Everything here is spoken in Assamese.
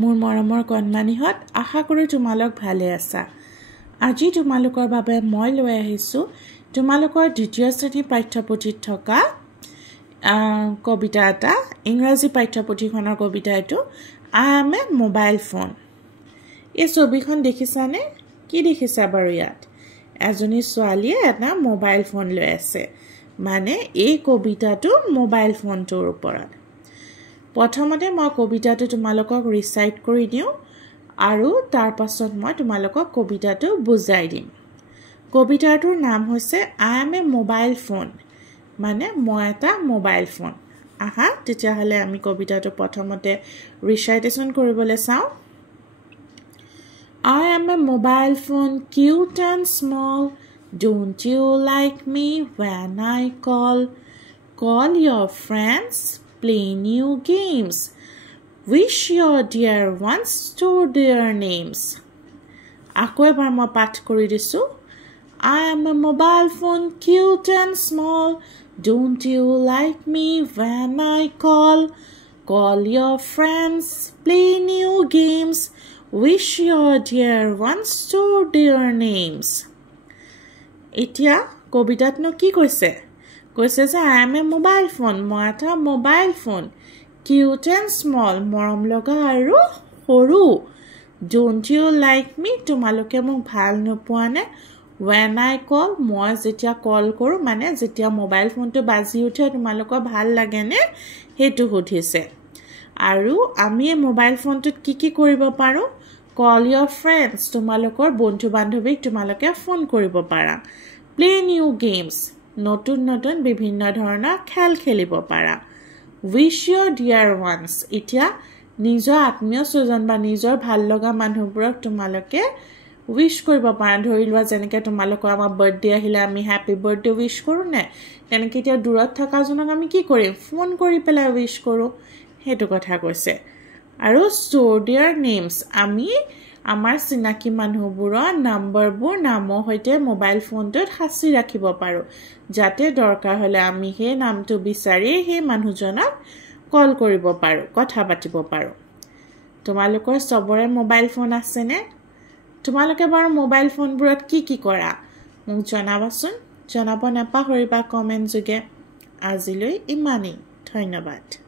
মোৰ মৰমৰ কণমানিহত আশা কৰো তোমালোক ভালে আছা আজি তোমালোকৰ বাবে মই লৈ আহিছো তোমালোকৰ দ্বিতীয় শ্ৰেণী পাঠ্যপুথিত থকা কবিতা এটা ইংৰাজী পাঠ্যপুথিখনৰ কবিতা এটো I am a mobile phone এই ছবিখন দেখিছানে কি দেখিছা বাৰু ইয়াত এজনী ছোৱালীয়ে এটা মোবাইল ফোন লৈ আছে মানে এই কবিতাটো মোবাইল ফোনটোৰ ওপৰত প্ৰথমতে মই কবিতাটো তোমালোকক ৰিচাইট কৰি দিও আৰু তাৰ পাছত মই তোমালোকক কবিতাটো বুজাই দিম কবিতাটোৰ নাম হৈছে I am a mobile phone মানে মই এটা মোবাইল ফোন আহা তেতিয়া হলে আমি কবিতাটো প্ৰথমতে ৰিচাইটেশন কৰিবলৈ চাও I am a mobile phone cute and small don't you like me when I call your friends play new games wish your dear ones to their names আকৌ এবাৰ মই পাঠ কৰি দিছো I am a mobile phone cute and small don't you like me when I call your friends play new games wish your dear ones to their names এতিয়া কবিতাতনো কি কৈছে কৈছে যে I am a mobile phone মই এটা mobile phone cute and small মৰম লগা আৰু সৰু don't you like me তোমালোকে মোক ভাল নোপোৱা নে when I call মই যেতিয়া কল কৰো মানে যেতিয়া মোবাইল ফোনটো বাজি উঠে তোমালোকৰ ভাল লাগে নে হেতু সুধিছে আৰু আমি এই মোবাইল ফোনটোত কি কৰিব পাৰো call your friends তোমালোকৰ বন্ধু বান্ধৱীক তোমালোকে ফোন কৰিব পাৰা play new games নতুন বিভিন্ন ধৰণৰ খেল খেলিব পাৰা wish your dear ones এতিয়া নিজৰ আত্মীয় স্বজন বা নিজৰ ভাল লগা মানুহবোৰক তোমালোকে উইশ কৰিব পাৰা ধৰিলোৱা যেনেকৈ তোমালোকৰ আমাৰ বাৰ্থডে আহিলে আমি হ্যাপি বাৰ্থডে উইশ কৰো নে তেনেকৈ এতিয়া দূৰত থকা জনক আমি কি কৰিম ফোন কৰি পেলাই উইশ কৰো হেতু কথা কৈছে আৰু store their names আমি আমাৰ চিনাকি মানুহবোৰৰ নাম্বাৰবোৰ নামৰ হৈতে মোবাইল ফোনটোত সাঁচি ৰাখিব পাৰো যাতে দৰকাৰ হলে আমি হে নামটো বিচাৰি হে মানুহজনক কল কৰিব পাৰো কথা পাতিব পাৰো তোমালোকৰ সবৰে মোবাইল ফোন আছে নে তোমালোকে বাৰু মোবাইল ফোনবোৰত কি কৰা মোক জনাবাচোন জনাব নাপাহৰিবা কমেন্ট যোগে আজিলৈ ইমানেই ধন্যবাদ